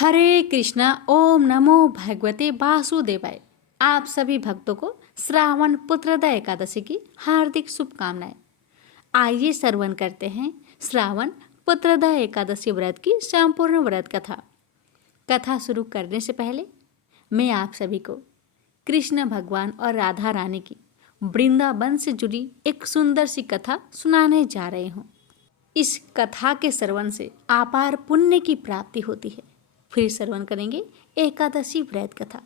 हरे कृष्णा। ओम नमो भगवते वासुदेवाय। आप सभी भक्तों को श्रावण पुत्रदा एकादशी की हार्दिक शुभकामनाएं। आइए श्रवण करते हैं श्रावण पुत्रदा एकादशी व्रत की संपूर्ण व्रत कथा। कथा शुरू करने से पहले मैं आप सभी को कृष्ण भगवान और राधा रानी की वृंदावन से जुड़ी एक सुंदर सी कथा सुनाने जा रहे हूँ। इस कथा के श्रवण से अपार पुण्य की प्राप्ति होती है। फिर श्रवण करेंगे एकादशी व्रत कथा।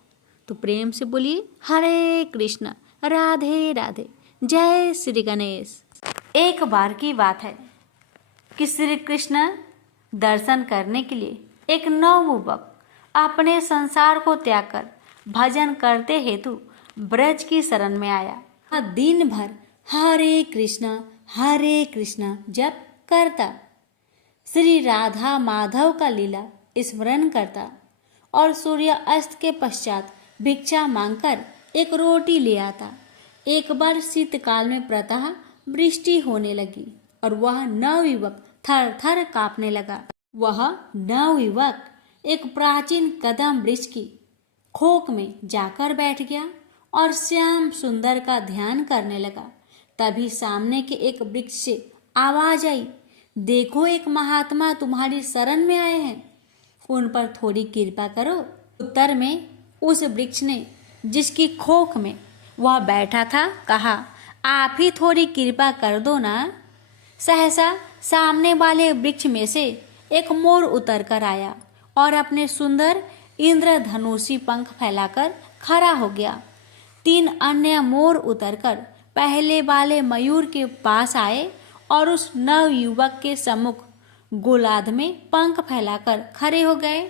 तो प्रेम से बोलिए हरे कृष्ण राधे राधे, जय श्री गणेश। एक बार की बात है कि श्री कृष्ण दर्शन करने के लिए एक नवयुवक अपने संसार को त्याग कर भजन करते हेतु ब्रज की शरण में आया। दिन भर हरे कृष्ण जप करता, श्री राधा माधव का लीला स्मरण करता और सूर्य अस्त के पश्चात भिक्षा मांगकर एक रोटी ले आता। एक बार शीतकाल में प्रातः वृष्टि होने लगी और वह नवयुवक थर थर कांपने लगा। वह नवयुवक एक प्राचीन कदम वृक्ष की खोक में जाकर बैठ गया और श्याम सुंदर का ध्यान करने लगा। तभी सामने के एक वृक्ष से आवाज आई, देखो एक महात्मा तुम्हारी शरण में आए हैं, उन पर थोड़ी कृपा करो। उत्तर में उस वृक्ष ने, जिसकी खोख में वह बैठा था, कहा, आप ही थोड़ी कृपा कर दो ना। सहसा सामने वाले वृक्ष में से एक मोर उतर कर आया और अपने सुंदर इंद्रधनुषी पंख फैलाकर खड़ा हो गया। 3 अन्य मोर उतरकर पहले वाले मयूर के पास आए और उस नवयुवक के सम्मुख गोलार्ध में पंख फैलाकर खड़े हो गए।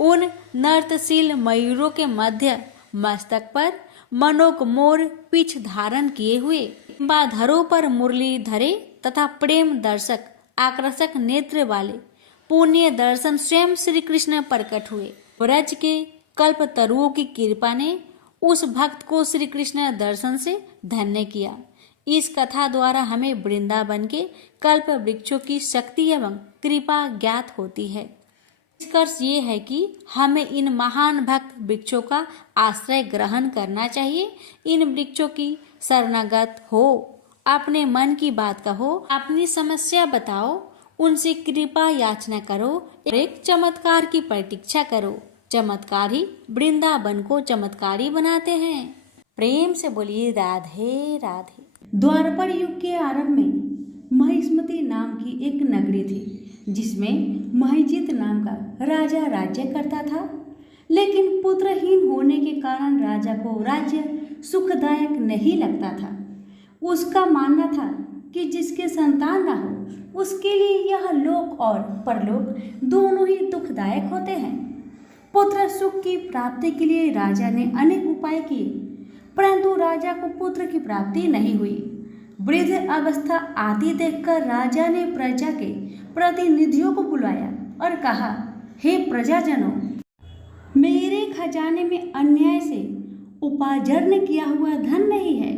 उन नर्तशील मयूरों के मध्य मस्तक पर मनोक मोर पीछ धारण किए हुए, बाधरों पर मुरली धरे तथा प्रेम दर्शक आकर्षक नेत्र वाले पुण्य दर्शन स्वयं श्री कृष्ण प्रकट हुए। ब्रज के कल्प तरुओं की कृपा ने उस भक्त को श्री कृष्ण दर्शन से धन्य किया। इस कथा द्वारा हमें वृंदावन के कल्प वृक्षों की शक्ति एवं कृपा ज्ञात होती है। निष्कर्ष ये है कि हमें इन महान भक्त वृक्षों का आश्रय ग्रहण करना चाहिए। इन वृक्षों की शरणागत हो, अपने मन की बात कहो, अपनी समस्या बताओ, उनसे कृपा याचना करो, एक चमत्कार की प्रतीक्षा करो। चमत्कार ही वृंदावन को चमत्कारी बनाते हैं। प्रेम से बोलिए राधे राधे। द्वापर युग के आरंभ में महिष्मती नाम की एक नगरी थी, जिसमें महिजित नाम का राजा राज्य करता था। लेकिन पुत्रहीन होने के कारण राजा को राज्य सुखदायक नहीं लगता था। उसका मानना था कि जिसके संतान न हो उसके लिए यह लोक और परलोक दोनों ही दुखदायक होते हैं। पुत्र सुख की प्राप्ति के लिए राजा ने अनेक उपाय किए, परंतु राजा को पुत्र की प्राप्ति नहीं हुई। वृद्ध अवस्था आती देखकर राजा ने प्रजा के प्रतिनिधियों को बुलाया और कहा, हे प्रजाजनों, मेरे खजाने में अन्याय से उपार्जन किया हुआ धन नहीं है।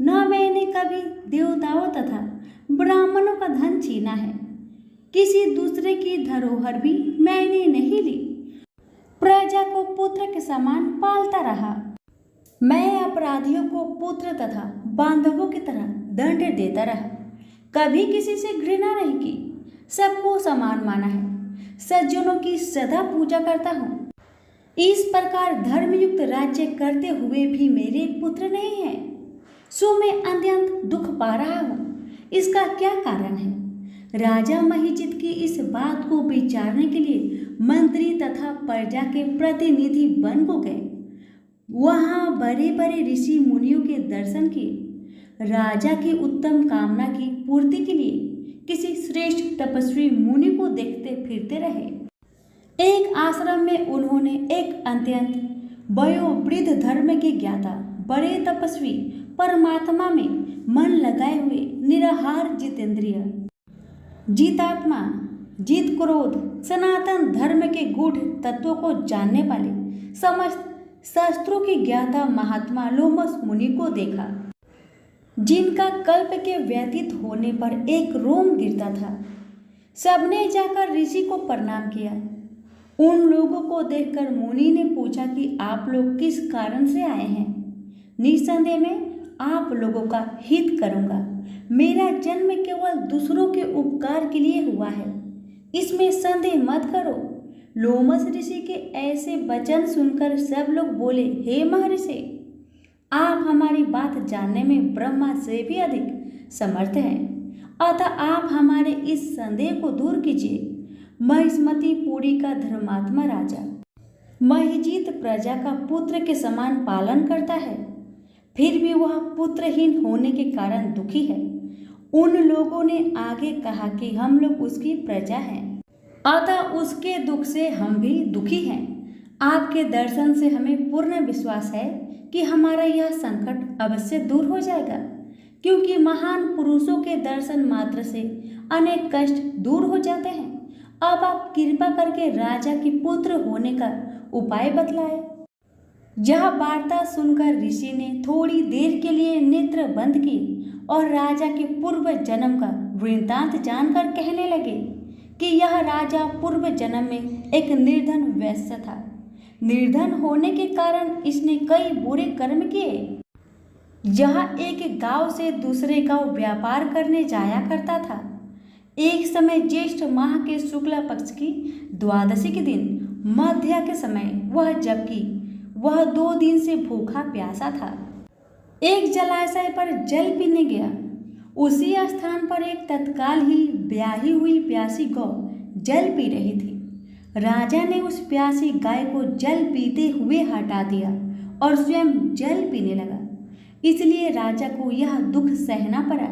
न मैंने कभी देवताओं तथा ब्राह्मणों का धन छीना है। किसी दूसरे की धरोहर भी मैंने नहीं ली। प्रजा को पुत्र के समान पालता रहा। मैं अपराधियों को पुत्र तथा बांधवों की तरह दंड देता रहा। कभी किसी से घृणा नहीं की, सबको समान माना है। सज्जनों की सदा पूजा करता हूँ। इस प्रकार धर्मयुक्त राज्य करते हुए भी मेरे पुत्र नहीं है, सो मैं अत्यंत दुख पा रहा हूँ। इसका क्या कारण है? राजा महिजित की इस बात को विचारने के लिए मंत्री तथा प्रजा के प्रतिनिधि वन को गए। वहाँ बड़े बड़े ऋषि मुनियों के दर्शन किए। राजा की उत्तम कामना की पूर्ति के लिए किसी श्रेष्ठ तपस्वी मुनि को देखते फिरते रहे। एक आश्रम में उन्होंने एक अत्यंत वयोवृद्ध धर्म के ज्ञाता, बड़े तपस्वी, परमात्मा में मन लगाए हुए निराहार, जितेंद्रिय, जितात्मा, जित क्रोध, सनातन धर्म के गूढ़ तत्वों को जानने वाले समस्त शास्त्रों के ज्ञाता महात्मा लोमस मुनि को देखा, जिनका कल्प के व्यतीत होने पर एक रोम गिरता था। सबने जाकर ऋषि को प्रणाम किया। उन लोगों को देखकर मुनि ने पूछा कि आप लोग किस कारण से आए हैं। निस्संदेह मैं आप लोगों का हित करूंगा। मेरा जन्म केवल दूसरों के उपकार के लिए हुआ है, इसमें संदेह मत करो। लोमस ऋषि के ऐसे वचन सुनकर सब लोग बोले, हे महर्षि, आप हमारी बात जानने में ब्रह्मा से भी अधिक समर्थ हैं, अतः आप हमारे इस संदेह को दूर कीजिए। महिष्मति पुरी का धर्मात्मा राजा महिजीत प्रजा का पुत्र के समान पालन करता है, फिर भी वह पुत्रहीन होने के कारण दुखी है। उन लोगों ने आगे कहा कि हम लोग उसकी प्रजा हैं, अतः उसके दुख से हम भी दुखी हैं। आपके दर्शन से हमें पूर्ण विश्वास है कि हमारा यह संकट अवश्य दूर हो जाएगा, क्योंकि महान पुरुषों के दर्शन मात्र से अनेक कष्ट दूर हो जाते हैं। अब आप कृपा करके राजा के पुत्र होने का उपाय बतलाए। यह वार्ता सुनकर ऋषि ने थोड़ी देर के लिए नेत्र बंद किए और राजा के पूर्व जन्म का वृत्तांत जानकर कहने लगे कि यह राजा पूर्व जन्म में एक निर्धन वैश्य था। निर्धन होने के कारण इसने कई बुरे कर्म किए। यह एक गांव से दूसरे गांव व्यापार करने जाया करता था। एक समय ज्येष्ठ माह के शुक्ल पक्ष की द्वादशी के दिन मध्या के समय वह 2 दिन से भूखा प्यासा था, एक जलाशय पर जल पीने गया। उसी स्थान पर एक तत्काल ही ब्याही हुई प्यासी गौ जल पी रही थी। राजा ने उस प्यासी गाय को जल पीते हुए हटा दिया और स्वयं जल पीने लगा, इसलिए राजा को यह दुख सहना पड़ा।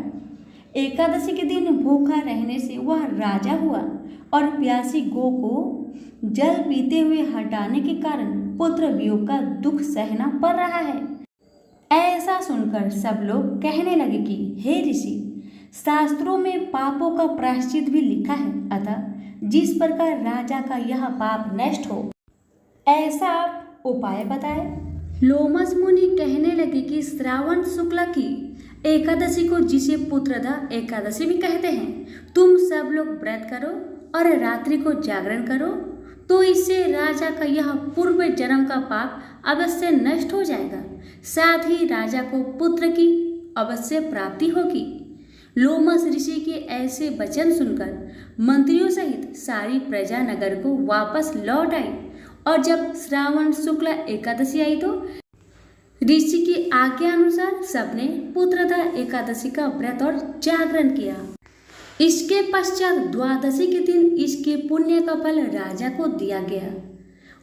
एकादशी के दिन भूखा रहने से वह राजा हुआ और प्यासी गौ को जल पीते हुए हटाने के कारण पुत्र वियोग का दुख सहना पड़ रहा है। ऐसा सुनकर सब लोग कहने लगे कि हे ऋषि, शास्त्रों में पापों का प्रायश्चित भी लिखा है, अतः जिस प्रकार राजा का यह पाप नष्ट हो, ऐसा आप उपाय बताए। लोमस मुनि कहने लगे कि श्रावण शुक्ल की एकादशी को, जिसे पुत्रदा एकादशी भी कहते हैं, तुम सब लोग व्रत करो और रात्रि को जागरण करो, तो इससे राजा का यह पूर्व जन्म का पाप अवश्य नष्ट हो जाएगा, साथ ही राजा को पुत्र की अवश्य प्राप्ति होगी। लोमस ऋषि के ऐसे वचन सुनकर मंत्रियों सहित सारी प्रजा नगर को वापस लौट आई और जब श्रावण शुक्ल एकादशी आई तो ऋषि की आज्ञा अनुसार सबने पुत्रदा एकादशी का व्रत और जागरण किया। इसके पश्चात द्वादशी के दिन इसके पुण्य का फल राजा को दिया गया।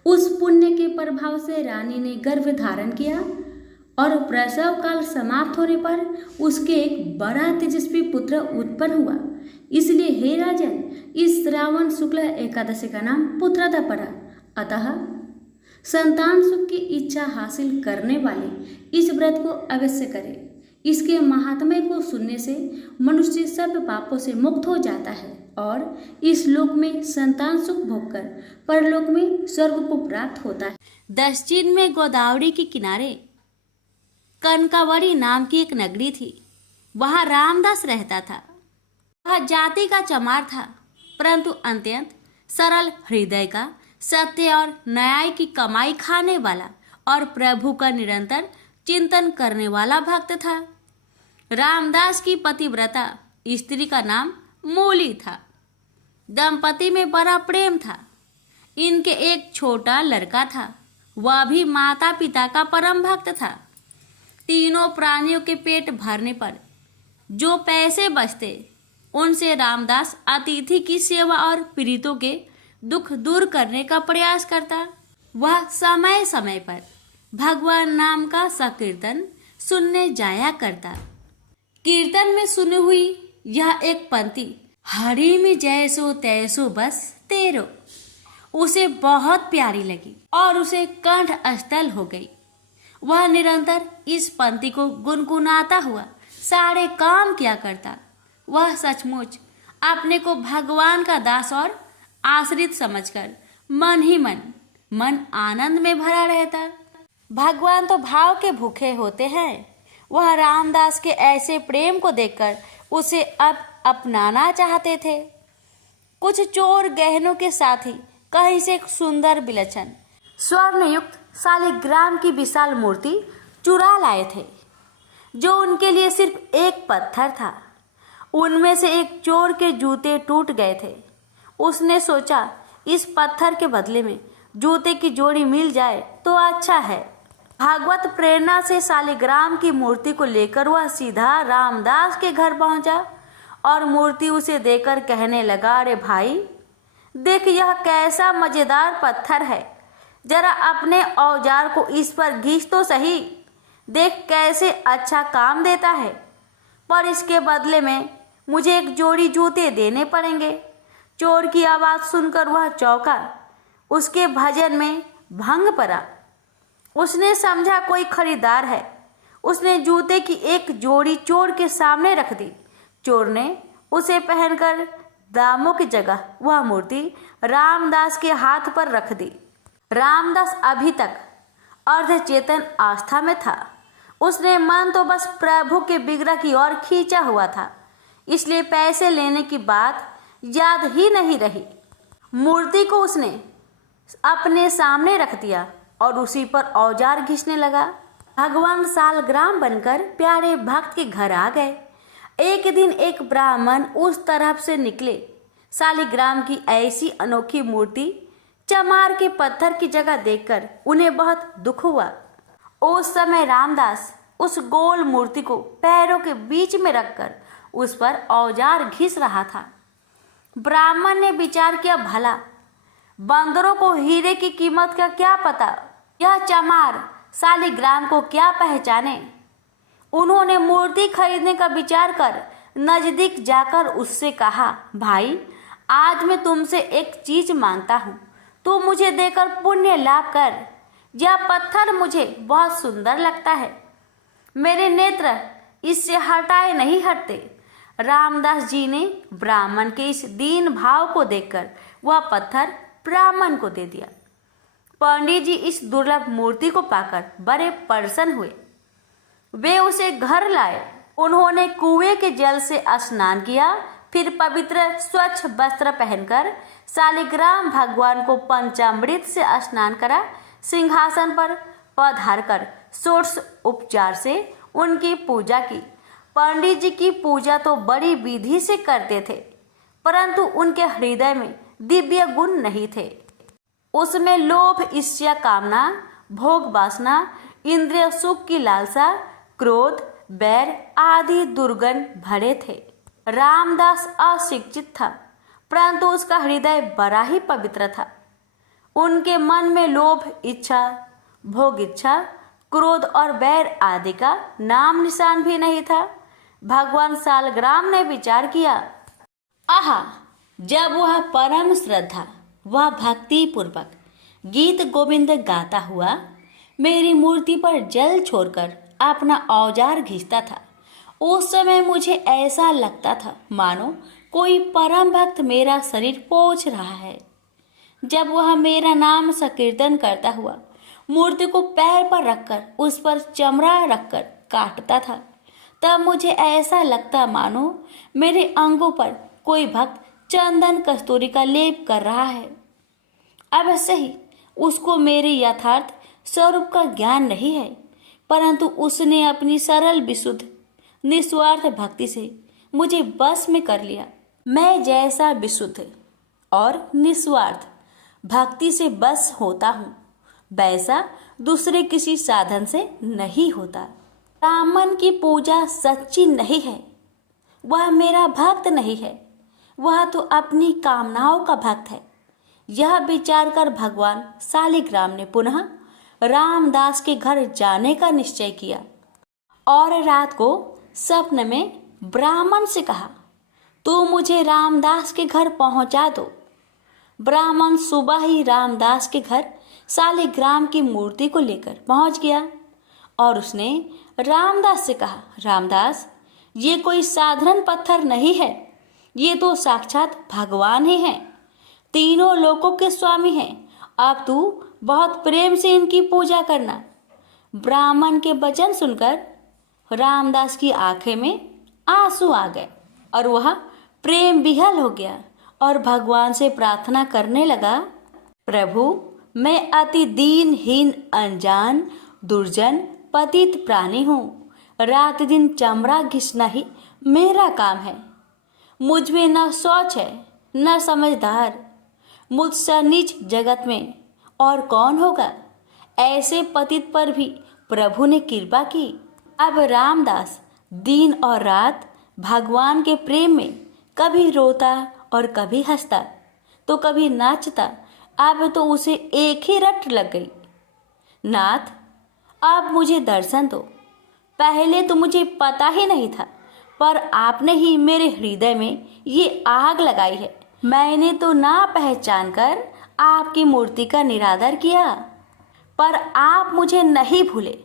उस पुण्य के प्रभाव से रानी ने गर्भ धारण किया और प्रसव काल समाप्त होने पर उसके एक बड़ा तेजस्वी पुत्र उत्पन्न हुआ। इसलिए हे राजन, इस श्रावण शुक्ल एकादशी का नाम पुत्रदा पड़ा। अतः संतान सुख की इच्छा हासिल करने वाले इस व्रत को अवश्य करें। इसके महात्म्य को सुनने से मनुष्य सब पापों से मुक्त हो जाता है और इस लोक में संतान सुख भोगकर परलोक में स्वर्ग को प्राप्त होता है। दक्षिण में गोदावरी के किनारे कनकावरी नाम की एक नगरी थी। वहाँ रामदास रहता था। वह जाति का चमार था, परंतु अत्यंत सरल हृदय का, सत्य और न्याय की कमाई खाने वाला और प्रभु का निरंतर चिंतन करने वाला भक्त था। रामदास की पतिव्रता स्त्री का नाम मूली था। दंपति में बड़ा प्रेम था। इनके एक छोटा लड़का था, वह भी माता पिता का परम भक्त था। तीनों प्राणियों के पेट भरने पर जो पैसे बचते उनसे रामदास अतिथि की सेवा और पीड़ितों के दुख दूर करने का प्रयास करता। वह समय समय पर भगवान नाम का संकीर्तन सुनने जाया करता। कीर्तन में सुनी हुई यह एक पंक्ति, हरि में जैसो तैसो बस तेरो, उसे बहुत प्यारी लगी और उसे कंठ स्थल हो गई। वह निरंतर इस पंक्ति को गुनगुनाता हुआ सारे काम किया करता। वह सचमुच अपने को भगवान का दास और आश्रित समझकर मन ही मन आनंद में भरा रहता। भगवान तो भाव के भूखे होते हैं। वह रामदास के ऐसे प्रेम को देखकर उसे अब अपनाना चाहते थे। कुछ चोर गहनों के साथ ही कहीं से एक सुंदर विलक्षण स्वर्णयुक्त शालिग्राम की विशाल मूर्ति चुरा लाए थे, जो उनके लिए सिर्फ एक पत्थर था। उनमें से एक चोर के जूते टूट गए थे। उसने सोचा, इस पत्थर के बदले में जूते की जोड़ी मिल जाए तो अच्छा है। भागवत प्रेरणा से शालिग्राम की मूर्ति को लेकर वह सीधा रामदास के घर पहुंचा और मूर्ति उसे देकर कहने लगा, अरे भाई देख, यह कैसा मजेदार पत्थर है, जरा अपने औजार को इस पर घिस तो सही, देख कैसे अच्छा काम देता है, पर इसके बदले में मुझे एक जोड़ी जूते देने पड़ेंगे। चोर की आवाज़ सुनकर वह चौंका, उसके भजन में भंग पड़ा। उसने समझा कोई खरीदार है। उसने जूते की एक जोड़ी चोर के सामने रख दी। चोर ने उसे पहनकर दामों की जगह वह मूर्ति रामदास के हाथ पर रख दी। रामदास अभी तक अर्धचेतन आस्था में था। उसने मन तो बस प्रभु के विग्रह की ओर खींचा हुआ था, इसलिए पैसे लेने की बात याद ही नहीं रही। मूर्ति को उसने अपने सामने रख दिया और उसी पर औजार घिसने लगा। भगवान शालग्राम बनकर प्यारे भक्त के घर आ गए। एक दिन एक ब्राह्मण उस तरफ से निकले। शालिग्राम की ऐसी अनोखी मूर्ति चमार के पत्थर की जगह देखकर उन्हें बहुत दुख हुआ। उस समय रामदास उस गोल मूर्ति को पैरों के बीच में रखकर उस पर औजार घिस रहा था। ब्राह्मण ने विचार किया, भला बंदरों को हीरे की कीमत का क्या पता, यह चमार शालिग्राम को क्या पहचाने। उन्होंने मूर्ति खरीदने का विचार कर नजदीक जाकर उससे कहा, भाई आज मैं तुमसे एक चीज मांगता हूँ, तू मुझे देकर पुण्य लाभ कर। यह पत्थर मुझे बहुत सुंदर लगता है, मेरे नेत्र इससे हटाए नहीं हटते। रामदास जी ने ब्राह्मण के इस दीन भाव को देखकर वह पत्थर ब्राह्मण को दे दिया। पंडित जी इस दुर्लभ मूर्ति को पाकर बड़े प्रसन्न हुए। वे उसे घर लाए। उन्होंने कुएं के जल से स्नान किया, फिर पवित्र स्वच्छ वस्त्र पहनकर शालिग्राम भगवान को पंचामृत से स्नान करा। सिंहासन पर पधार कर षोडश उपचार से उनकी पूजा की। पंडित जी की पूजा तो बड़ी विधि से करते थे, परंतु उनके हृदय में दिव्य गुण नहीं थे। उसमें लोभ, ईर्ष्या, कामना, भोग वासना, इंद्रिय सुख की लालसा, क्रोध, बैर आदि दुर्गुण भरे थे। रामदास अशिक्षित था, परंतु उसका हृदय बड़ा ही पवित्र था। उनके मन में लोभ, इच्छा, भोग इच्छा, क्रोध और बैर आदि का नाम निशान भी नहीं था। भगवान शालग्राम ने विचार किया, आहा, जब वह परम श्रद्धा वह भक्ति पूर्वक गीत गोविंद गाता हुआ मेरी मूर्ति पर जल छोड़कर अपना औजार घिसता था, उस समय मुझे ऐसा लगता था मानो कोई परम भक्त मेरा शरीर पोंछ रहा है। जब वह मेरा नाम संकीर्तन करता हुआ मूर्ति को पैर पर रखकर उस पर चमड़ा रखकर काटता था, तब मुझे ऐसा लगता मानो मेरे अंगों पर कोई भक्त चंदन कस्तूरी का लेप कर रहा है। अवश्य ही उसको मेरे यथार्थ स्वरूप का ज्ञान नहीं है, परंतु उसने अपनी सरल विशुद्ध निस्वार्थ भक्ति से मुझे बस में कर लिया। मैं जैसा विशुद्ध और निस्वार्थ भक्ति से बस होता हूँ, वैसा दूसरे किसी साधन से नहीं होता। ब्राह्मण की पूजा सच्ची नहीं है, वह मेरा भक्त नहीं है, वह तो अपनी कामनाओं का भक्त है। यह विचार कर भगवान शालिग्राम ने पुनः रामदास के घर जाने का निश्चय किया और रात को स्वप्न में ब्राह्मण से कहा, तू मुझे रामदास के घर पहुंचा दो। ब्राह्मण सुबह ही रामदास के घर शालिग्राम की मूर्ति को लेकर पहुंच गया और उसने रामदास से कहा, रामदास, ये कोई साधारण पत्थर नहीं है, ये तो साक्षात भगवान ही हैं, तीनों लोकों के स्वामी हैं। अब तू बहुत प्रेम से इनकी पूजा करना। ब्राह्मण के वचन सुनकर रामदास की आंखें में आंसू आ गए और वह प्रेम विह्वल हो गया और भगवान से प्रार्थना करने लगा, प्रभु, मैं अति दीनहीन, अनजान, दुर्जन, पतित प्राणी हूँ। रात दिन चमड़ा घिसना ही मेरा काम है। मुझ में न सोच है न समझदार। मुझसे नीच जगत में और कौन होगा। ऐसे पतित पर भी प्रभु ने कृपा की। अब रामदास दिन और रात भगवान के प्रेम में कभी रोता और कभी हंसता तो कभी नाचता। अब तो उसे एक ही रट लग गई। नाथ, आप मुझे दर्शन दो। पहले तो मुझे पता ही नहीं था, पर आपने ही मेरे हृदय में ये आग लगाई है। मैंने तो ना पहचान कर आपकी मूर्ति का निरादर किया, पर आप मुझे नहीं भूले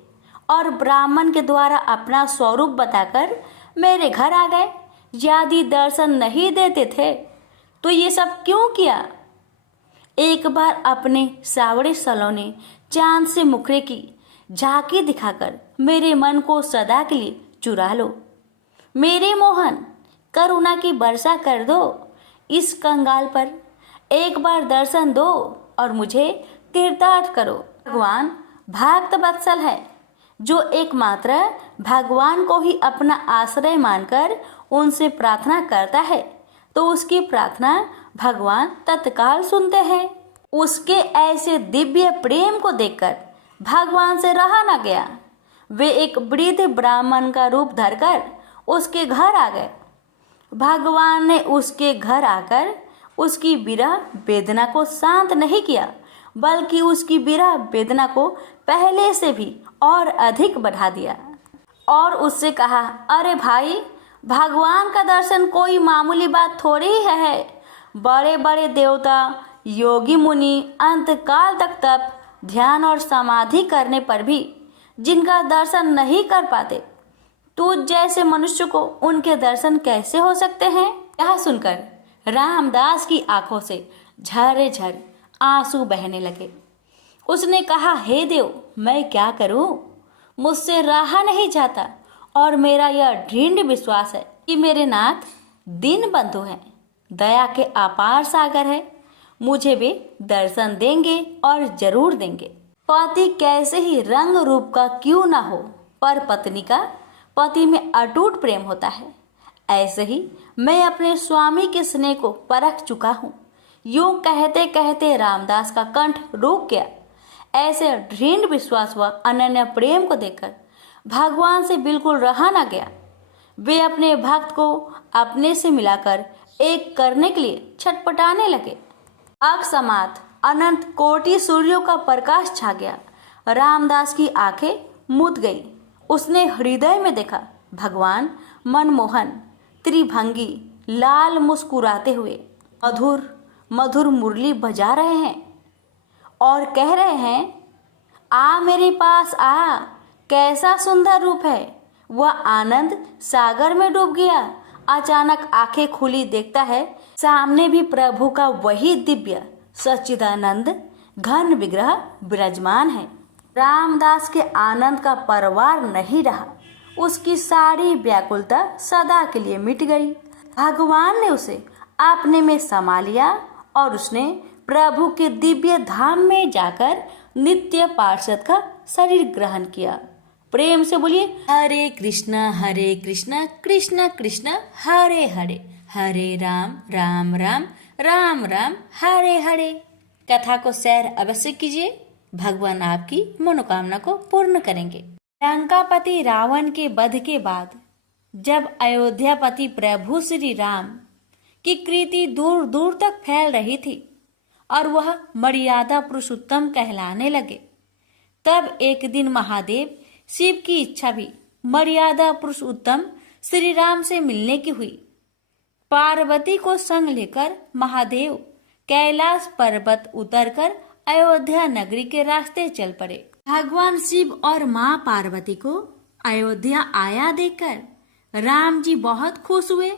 और ब्राह्मण के द्वारा अपना स्वरूप बताकर मेरे घर आ गए। यदि दर्शन नहीं देते थे तो ये सब क्यों किया। एक बार अपने सावड़े सलोने चांद से मुखड़े की झांकी दिखाकर मेरे मन को सदा के लिए चुरा लो। मेरे मोहन, करुणा की वर्षा कर दो इस कंगाल पर। एक बार दर्शन दो और मुझे कृतार्थ करो। भगवान भक्त वत्सल है, जो एकमात्र भगवान को ही अपना आश्रय मानकर उनसे प्रार्थना करता है तो उसकी प्रार्थना भगवान तत्काल सुनते हैं। उसके ऐसे दिव्य प्रेम को देखकर भगवान से रहा न गया। वे एक वृद्ध ब्राह्मण का रूप धरकर उसके घर आ गए। भगवान ने उसके घर आकर उसकी विरह वेदना को शांत नहीं किया, बल्कि उसकी विरह वेदना को पहले से भी और अधिक बढ़ा दिया और उससे कहा, अरे भाई, भगवान का दर्शन कोई मामूली बात थोड़ी ही है। बड़े बड़े देवता, योगी मुनि अंतकाल तक तप, ध्यान और समाधि करने पर भी जिनका दर्शन नहीं कर पाते, तो जैसे मनुष्य को उनके दर्शन कैसे हो सकते हैं। यह सुनकर रामदास की आंखों से झरझर आंसू बहने लगे। उसने कहा, हे देव, मैं क्या करूं। मुझसे रहा नहीं जाता और मेरा यह दृढ़ विश्वास है कि मेरे नाथ दीन बंधु हैं, दया के अपार सागर है। मुझे वे दर्शन देंगे और जरूर देंगे। पति कैसे ही रंग रूप का क्यों ना हो, पर पत्नी का पति में अटूट प्रेम होता है। ऐसे ही मैं अपने स्वामी के स्नेह को परख चुका हूँ। यूं कहते कहते रामदास का कंठ रुक गया। ऐसे दृढ़ विश्वास व अनन्य प्रेम को देखकर भगवान से बिल्कुल रहा न गया। वे अपने भक्त को अपने से मिलाकर एक करने के लिए छटपटाने लगे। अकस्मात अनंत कोटि सूर्यों का प्रकाश छा गया। रामदास की आंखें मूंद गई। उसने हृदय में देखा, भगवान मनमोहन त्रिभंगी लाल मुस्कुराते हुए मधुर मधुर मुरली बजा रहे हैं और कह रहे हैं, आ मेरे पास आ, कैसा सुंदर रूप है। वह आनंद सागर में डूब गया। अचानक आंखें खुली, देखता है सामने भी प्रभु का वही दिव्य सच्चिदानंद घन विग्रह विराजमान है। रामदास के आनंद का परवार नहीं रहा। उसकी सारी व्याकुलता सदा के लिए मिट गई। भगवान ने उसे अपने में समा लिया और उसने प्रभु के दिव्य धाम में जाकर नित्य पार्षद का शरीर ग्रहण किया। प्रेम से बोलिए, हरे कृष्णा कृष्ण कृष्ण हरे हरे, हरे राम राम राम राम राम हरे हरे। कथा को शेयर अवश्य कीजिए। भगवान आपकी मनोकामना को पूर्ण करेंगे। लंकापति रावण के वध के बाद जब अयोध्यापति प्रभु श्री राम की कीर्ति दूर दूर तक फैल रही थी और वह मर्यादा पुरुषोत्तम कहलाने लगे, तब एक दिन महादेव शिव की इच्छा भी मर्यादा पुरुषोत्तम श्री राम से मिलने की हुई। पार्वती को संग लेकर महादेव कैलाश पर्वत उतरकर अयोध्या नगरी के रास्ते चल पड़े। भगवान शिव और मां पार्वती को अयोध्या आया देखकर राम जी बहुत खुश हुए।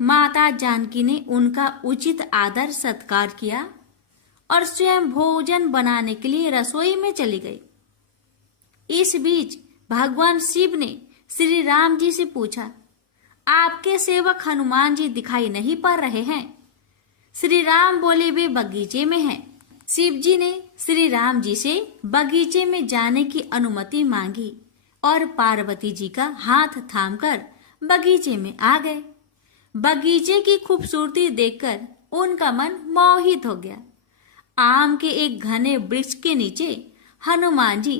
माता जानकी ने उनका उचित आदर सत्कार किया और स्वयं भोजन बनाने के लिए रसोई में चली गई। इस बीच भगवान शिव ने श्री राम जी से पूछा, आपके सेवक हनुमान जी दिखाई नहीं पड़ रहे हैं। श्री राम बोले, वे बगीचे में हैं। शिव जी ने श्री राम जी से बगीचे में जाने की अनुमति मांगी और पार्वती जी का हाथ थामकर बगीचे में आ गए। बगीचे की खूबसूरती देखकर उनका मन मोहित हो गया। आम के एक घने वृक्ष के नीचे हनुमान जी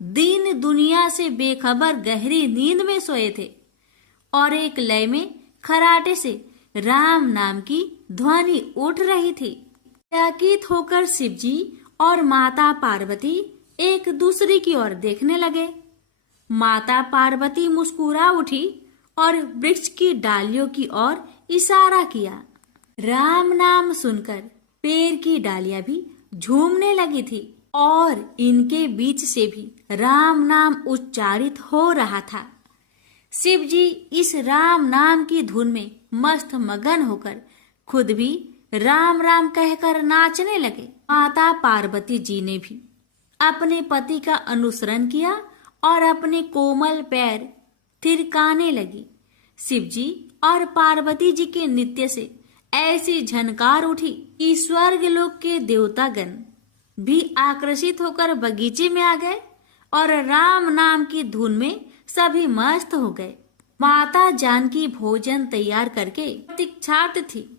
दीन दुनिया से बेखबर गहरी नींद में सोए थे और एक लय में खराटे से राम नाम की ध्वनि उठ रही थी। चकित होकर शिव जी और माता पार्वती एक दूसरे की ओर देखने लगे। माता पार्वती मुस्कुरा उठी और वृक्ष की डालियों की ओर इशारा किया। राम नाम सुनकर पेड़ की डालियां भी झूमने लगी थी और इनके बीच से भी राम नाम उच्चारित हो रहा था। शिव जी इस राम नाम की धुन में मस्त मगन होकर खुद भी राम राम कहकर नाचने लगे। माता पार्वती जी ने भी अपने पति का अनुसरण किया और अपने कोमल पैर थिरकाने लगी। शिव जी और पार्वती जी के नृत्य से ऐसी झनकार उठी कि स्वर्ग लोक के देवतागण भी आकर्षित होकर बगीचे में आ गए और राम नाम की धुन में सभी मस्त हो गए। माता जानकी भोजन तैयार करके प्रतीक्षार्थ थी,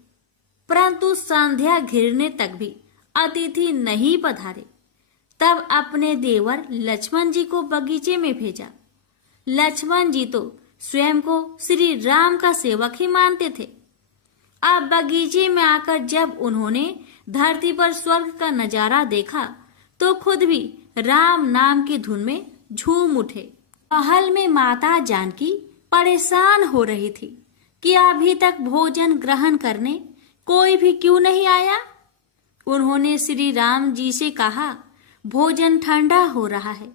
परंतु संध्या घिरने तक भी अतिथि नहीं पधारे। तब अपने देवर लक्ष्मण जी को बगीचे में भेजा। लक्ष्मण जी तो स्वयं को श्री राम का सेवक ही मानते थे। अब बगीचे में आकर जब उन्होंने धरती पर स्वर्ग का नजारा देखा तो खुद भी राम नाम की धुन में झूम उठे। महल में माता जानकी परेशान हो रही थी कि अभी तक भोजन ग्रहण करने कोई भी क्यों नहीं आया। उन्होंने श्री राम जी से कहा, भोजन ठंडा हो रहा है,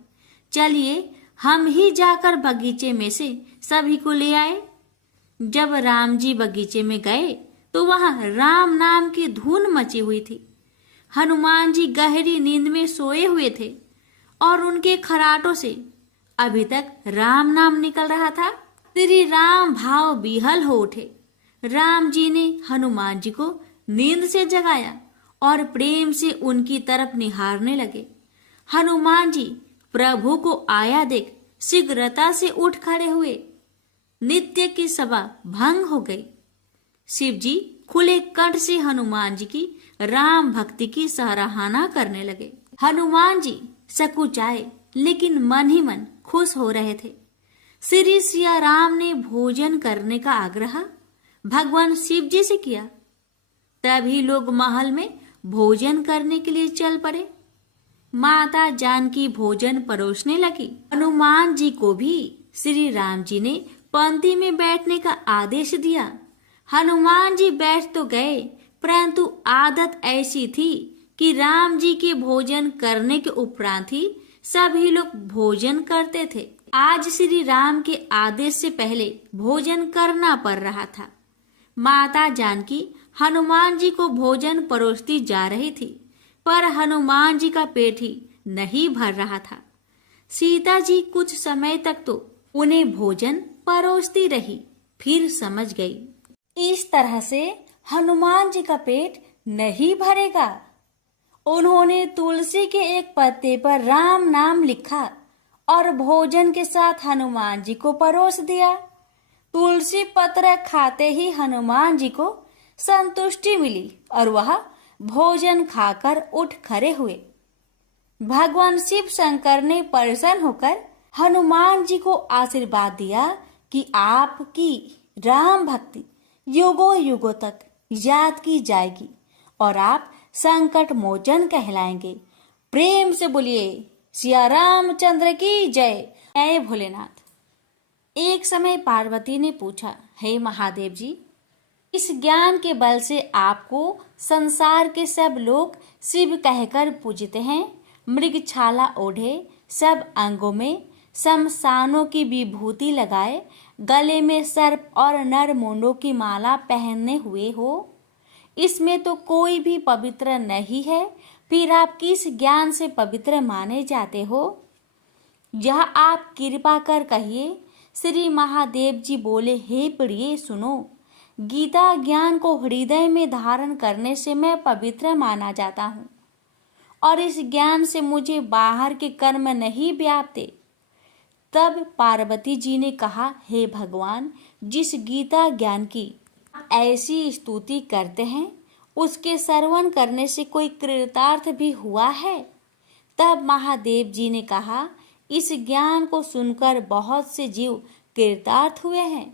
चलिए हम ही जाकर बगीचे में से सभी को ले आए। जब राम जी बगीचे में गए तो वहां राम नाम की धुन मची हुई थी। हनुमान जी गहरी नींद में सोए हुए थे और उनके खराटों से अभी तक राम नाम निकल रहा था। श्री राम भाव विहल हो उठे। राम जी ने हनुमान जी को नींद से जगाया और प्रेम से उनकी तरफ निहारने लगे। हनुमान जी प्रभु को आया देख शीघ्रता से उठ खड़े हुए। नित्य की सभा भंग हो गई। शिव जी खुले कंठ से हनुमान जी की राम भक्ति की सराहना करने लगे। हनुमान जी सकुचाए लेकिन मन ही मन खुश हो रहे थे। श्री सिया राम ने भोजन करने का आग्रह भगवान शिव जी से किया। तभी लोग महल में भोजन करने के लिए चल पड़े। माता जानकी भोजन परोसने लगी। हनुमान जी को भी श्री राम जी ने पंक्ति में बैठने का आदेश दिया। हनुमान जी बैठ तो गए, परंतु आदत ऐसी थी कि राम जी के भोजन करने के उपरांत ही सभी लोग भोजन करते थे। आज श्री राम के आदेश से पहले भोजन करना पड़ रहा था। माता जानकी हनुमान जी को भोजन परोसती जा रही थी, पर हनुमान जी का पेट ही नहीं भर रहा था। सीता जी कुछ समय तक तो उन्हें भोजन परोसती रही, फिर समझ गई इस तरह से हनुमान जी का पेट नहीं भरेगा। उन्होंने तुलसी के एक पत्ते पर राम नाम लिखा और भोजन के साथ हनुमान जी को परोस दिया। तुलसी पत्र खाते ही हनुमान जी को संतुष्टि मिली और वह भोजन खाकर उठ खड़े हुए। भगवान शिव शंकर ने प्रसन्न होकर हनुमान जी को आशीर्वाद दिया कि आपकी राम भक्ति युगों युगों तक याद की जाएगी और आप संकट मोचन कहलाएंगे। प्रेम से बोलिए सिया रामचंद्र की जय। जय भोलेनाथ। एक समय पार्वती ने पूछा, हे महादेव जी, इस ज्ञान के बल से आपको संसार के सब लोग शिव कहकर पूजते हैं। मृगछाला ओढ़े, सब अंगों में शमशानों की विभूति लगाए, गले में सर्प और नर मुंडों की माला पहने हुए हो। इसमें तो कोई भी पवित्र नहीं है, फिर आप किस ज्ञान से पवित्र माने जाते हो? यह आप कृपा कर कहिए। श्री महादेव जी बोले, हे प्रिय सुनो, गीता ज्ञान को हृदय में धारण करने से मैं पवित्र माना जाता हूँ। और इस ज्ञान से मुझे बाहर के कर्म नहीं व्यापते। तब पार्वती जी ने कहा, हे भगवान, जिस गीता ज्ञान की ऐसी स्तुति करते हैं उसके श्रवण करने से कोई कृतार्थ भी हुआ है? तब महादेव जी ने कहा, इस ज्ञान को सुनकर बहुत से जीव कृतार्थ हुए हैं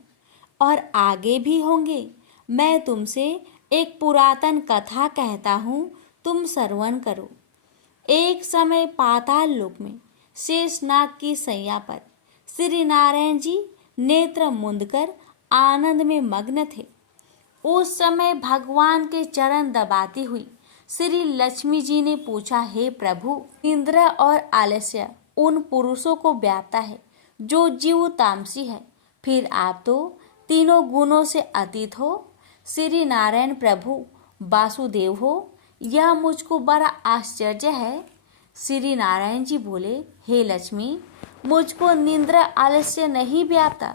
और आगे भी होंगे। मैं तुमसे एक पुरातन कथा कहता हूँ, तुम श्रवण करो। एक समय पाताल लोक में शेषनाग की सैया पर श्री नारायण जी नेत्र मूंदकर आनंद में मग्न थे। उस समय भगवान के चरण दबाती हुई श्री लक्ष्मी जी ने पूछा, हे प्रभु, इंद्र और आलस्य उन पुरुषों को व्यापता है जो जीव तामसी है, फिर आप तो तीनों गुणों से अतीत हो। श्री नारायण प्रभु वासुदेव हो, यह मुझको बड़ा आश्चर्य है। श्री नारायण जी बोले, हे लक्ष्मी, मुझको निंद्रा आलस्य नहीं व्यापता।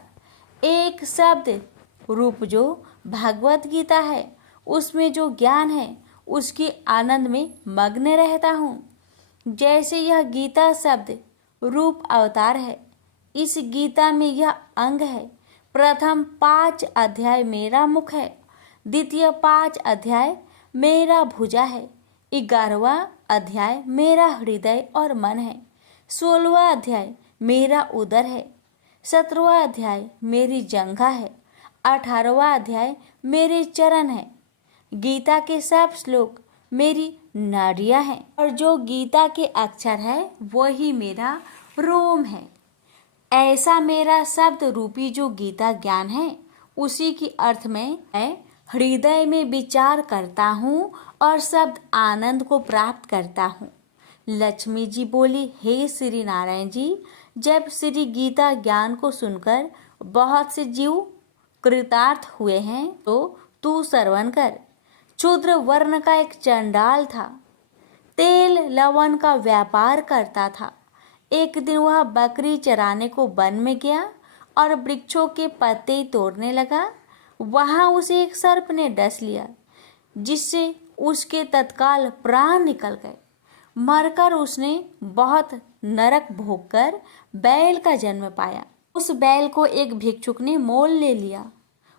एक शब्द रूप जो भगवत गीता है, उसमें जो ज्ञान है उसके आनंद में मग्न रहता हूँ। जैसे यह गीता शब्द रूप अवतार है, इस गीता में यह अंग है। प्रथम 5 अध्याय मेरा मुख है, द्वितीय 5 अध्याय मेरा भुजा है, 11वां अध्याय मेरा हृदय और मन है, 16वां अध्याय मेरा उदर है, 17वां अध्याय मेरी जंघा है, 18वां अध्याय मेरे चरण है। गीता के सब श्लोक मेरी नाड़ियां हैं और जो गीता के अक्षर है वही मेरा रोम है। ऐसा मेरा शब्द रूपी जो गीता ज्ञान है, उसी की अर्थ में मैं हृदय में विचार करता हूँ और शब्द आनंद को प्राप्त करता हूँ। लक्ष्मी जी बोली, हे श्री नारायण जी, जब श्री गीता ज्ञान को सुनकर बहुत से जीव कृतार्थ हुए हैं तो तू श्रवण कर। शूद्र वर्ण का एक चंडाल था, तेल लवण का व्यापार करता था। एक दिन वह बकरी चराने को वन में गया और वृक्षों के पत्ते तोड़ने लगा। वहां उसे एक सर्प ने डस लिया, जिससे उसके तत्काल प्राण निकल गए। मरकर उसने बहुत नरक भोगकर बैल का जन्म पाया। उस बैल को एक भिक्षुक ने मोल ले लिया।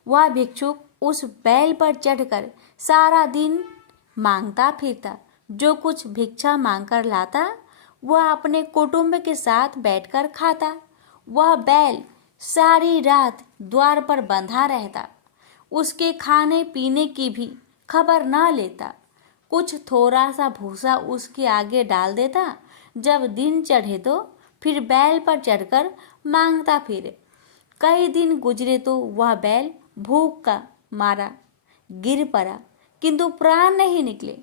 वह भिक्षुक उस बैल पर चढ़कर सारा दिन मांगता फिरता। जो कुछ भिक्षा मांगकर लाता वह अपने कुटुंब के साथ बैठकर खाता। वह बैल सारी रात द्वार पर बंधा रहता, उसके खाने पीने की भी खबर ना लेता। कुछ थोड़ा सा भूसा उसके आगे डाल देता। जब दिन चढ़े तो फिर बैल पर चढ़कर मांगता फिरे। कई दिन गुजरे तो वह बैल भूख का मारा गिर पड़ा, किंतु प्राण नहीं निकले।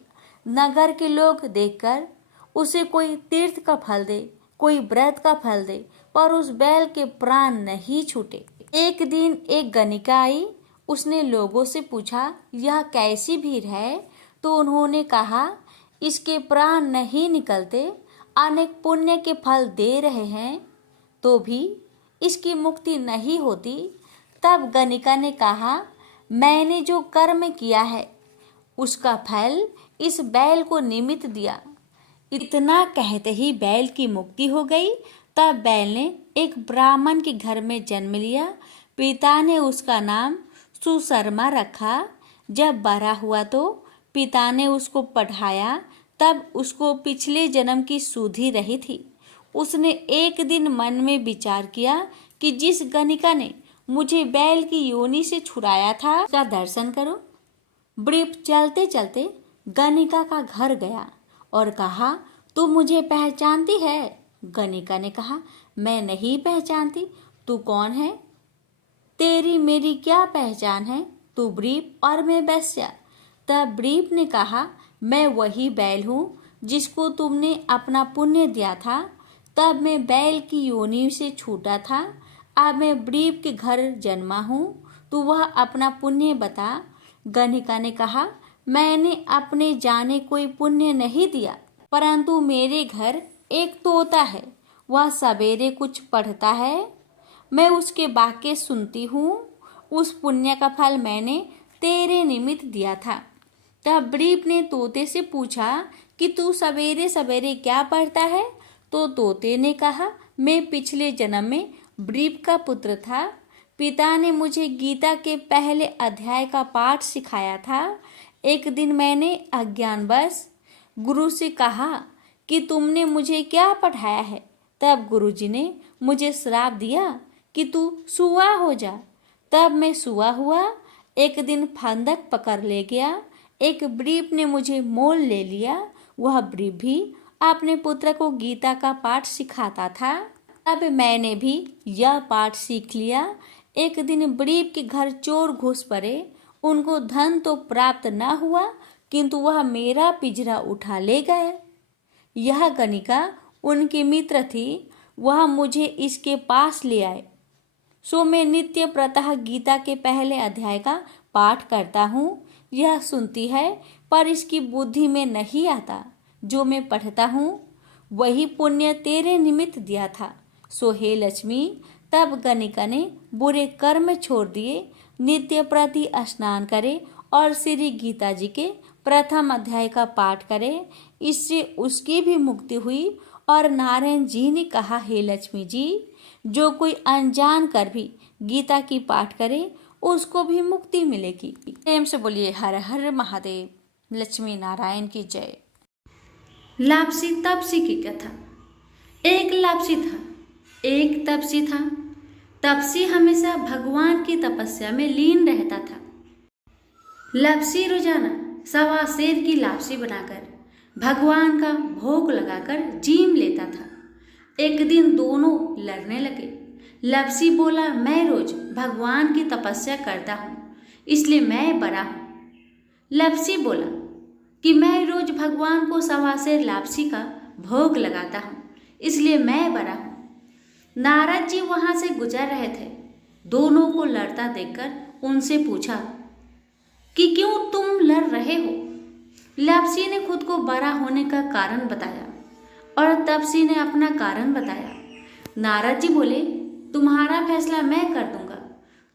नगर के लोग देखकर उसे कोई तीर्थ का फल दे, कोई व्रत का फल दे, पर उस बैल के प्राण नहीं छूटे। एक दिन एक गणिका आई। उसने लोगों से पूछा, यह कैसी भीड़ है? तो उन्होंने कहा, इसके प्राण नहीं निकलते, अनेक पुण्य के फल दे रहे हैं तो भी इसकी मुक्ति नहीं होती। तब गणिका ने कहा, मैंने जो कर्म किया है उसका फल इस बैल को निमित्त दिया। इतना कहते ही बैल की मुक्ति हो गई। तब बैल ने एक ब्राह्मण के घर में जन्म लिया। पिता ने उसका नाम सुशर्मा रखा। जब बड़ा हुआ तो पिता ने उसको पढ़ाया। तब उसको पिछले जन्म की सुधि रही थी। उसने एक दिन मन में विचार किया कि जिस गणिका ने मुझे बैल की योनि से छुड़ाया था उसका दर्शन करो। वृप चलते चलते गणिका का घर गया और कहा, तू मुझे पहचानती है? गणिका ने कहा, मैं नहीं पहचानती। तू कौन है? तेरी मेरी क्या पहचान है? तू वृप और मैं वैश्या। तब वृप ने कहा, मैं वही बैल हूँ जिसको तुमने अपना पुण्य दिया था। तब मैं बैल की योनि से छूटा था। अब मैं वृप के घर जन्मा हूँ। तू वह अपना पुण्य बता। गणिका ने कहा, मैंने अपने जाने कोई पुण्य नहीं दिया, परंतु मेरे घर एक तोता है। वह सवेरे कुछ पढ़ता है, मैं उसके वाक्य सुनती हूँ। उस पुण्य का फल मैंने तेरे निमित्त दिया था। तब वृप ने तोते से पूछा कि तू सवेरे सवेरे क्या पढ़ता है? तो तोते ने कहा, मैं पिछले जन्म में ब्रीप का पुत्र था। पिता ने मुझे गीता के पहले अध्याय का पाठ सिखाया था। एक दिन मैंने अज्ञानवश गुरु से कहा कि तुमने मुझे क्या पढ़ाया है। तब गुरुजी ने मुझे श्राप दिया कि तू सुआ हो जा। तब मैं सुआ हुआ। एक दिन फंदक पकड़ ले गया। एक ब्रीप ने मुझे मोल ले लिया। वह ब्रीप भी अपने पुत्र को गीता का पाठ सिखाता था। तब मैंने भी यह पाठ सीख लिया। एक दिन ब्रीप के घर चोर घुस पड़े। उनको धन तो प्राप्त न हुआ, किंतु वह मेरा पिंजरा उठा ले गए। यह गणिका उनकी मित्र थी। वह मुझे इसके पास ले आए। सो मैं नित्य प्रातः गीता के पहले अध्याय का पाठ करता हूँ। यह सुनती है, पर इसकी बुद्धि में नहीं आता। जो मैं पढ़ता हूँ वही पुण्य तेरे निमित्त दिया था। सो हे लक्ष्मी, तब गणिका ने बुरे कर्म छोड़ दिए, नित्य प्रति स्नान करे और श्री गीता जी के प्रथम अध्याय का पाठ करे। इससे उसकी भी मुक्ति हुई। और नारायण जी ने कहा, हे लक्ष्मी जी, जो कोई अनजान कर भी गीता की पाठ करे उसको भी मुक्ति मिलेगी। प्रेम से बोलिए हर हर महादेव। लक्ष्मी नारायण की जय। लापसी तपसी की कथा। एक लापसी था, एक तपसी था। तपसी हमेशा भगवान की तपस्या में लीन रहता था। लापसी रोजाना सवा सेर की लापसी बनाकर भगवान का भोग लगाकर जीम लेता था। एक दिन दोनों लड़ने लगे। लापसी बोला, मैं रोज भगवान की तपस्या करता हूँ, इसलिए मैं बड़ा हूँ। लापसी बोला कि मैं रोज भगवान को सवा सेर लापसी का भोग लगाता हूँ, इसलिए मैं बड़ा हूँ। नारद जी वहां से गुजर रहे थे। दोनों को लड़ता देखकर उनसे पूछा कि क्यों तुम लड़ रहे हो। लापसी ने खुद को बड़ा होने का कारण बताया और तपसी ने अपना कारण बताया। नारद जी बोले, तुम्हारा फैसला मैं कर दूंगा।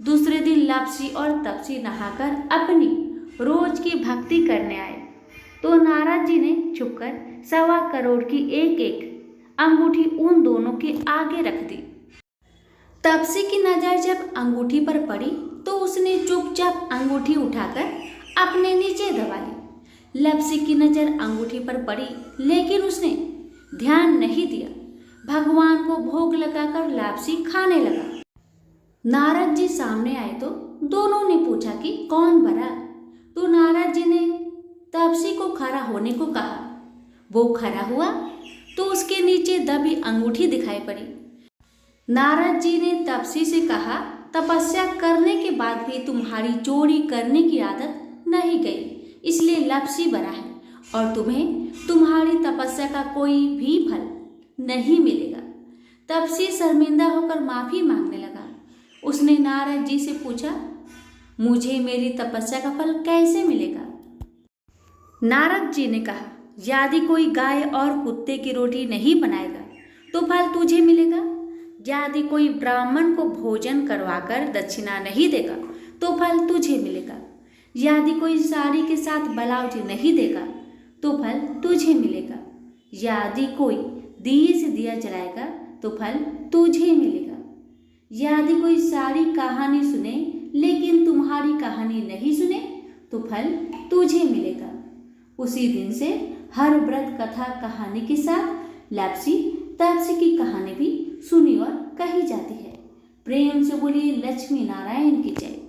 दूसरे दिन लापसी और तपसी नहाकर अपनी रोज की भक्ति करने आए तो नारद जी ने छुपकर 1.25 करोड़ की एक एक अंगूठी उन दोनों के आगे रख दी। तपसी की नजर जब अंगूठी पर पड़ी तो उसने चुपचाप अंगूठी उठाकर अपने नीचे दबा ली। लापसी की नजर अंगूठी पर पड़ी, लेकिन उसने ध्यान नहीं दिया। भगवान को भोग लगाकर लापसी खाने लगा। नारद जी सामने आए तो दोनों ने पूछा कि कौन बड़ा। तो नारद जी ने तपसी को खड़ा होने को कहा। वो खड़ा हुआ तो उसके नीचे दबी अंगूठी दिखाई पड़ी। नारद जी ने तपसी से कहा, तपस्या करने के बाद भी तुम्हारी चोरी करने की आदत नहीं गई, इसलिए लापसी बड़ा है और तुम्हें तुम्हारी तपस्या का कोई भी फल नहीं मिलेगा। तपसी शर्मिंदा होकर माफी मांगने लगा। उसने नारद जी से पूछा, मुझे मेरी तपस्या का फल कैसे मिलेगा। नारद जी ने कहा, यदि कोई गाय और कुत्ते की रोटी नहीं बनाएगा तो फल तुझे मिलेगा। यदि कोई ब्राह्मण को भोजन करवाकर दक्षिणा नहीं देगा तो फल तुझे मिलेगा। यदि कोई साड़ी के साथ ब्लाउज नहीं देगा तो फल तुझे मिलेगा। यदि कोई दिए से दिया जलाएगा तो फल तुझे मिलेगा। यदि कोई सारी कहानी सुने लेकिन तुम्हारी कहानी नहीं सुने तो फल तुझे मिलेगा। उसी दिन से हर व्रत कथा कहानी के साथ लापसी तपसी की कहानी भी सुनी और कही जाती है। प्रेम से बोलिए लक्ष्मी नारायण की जय।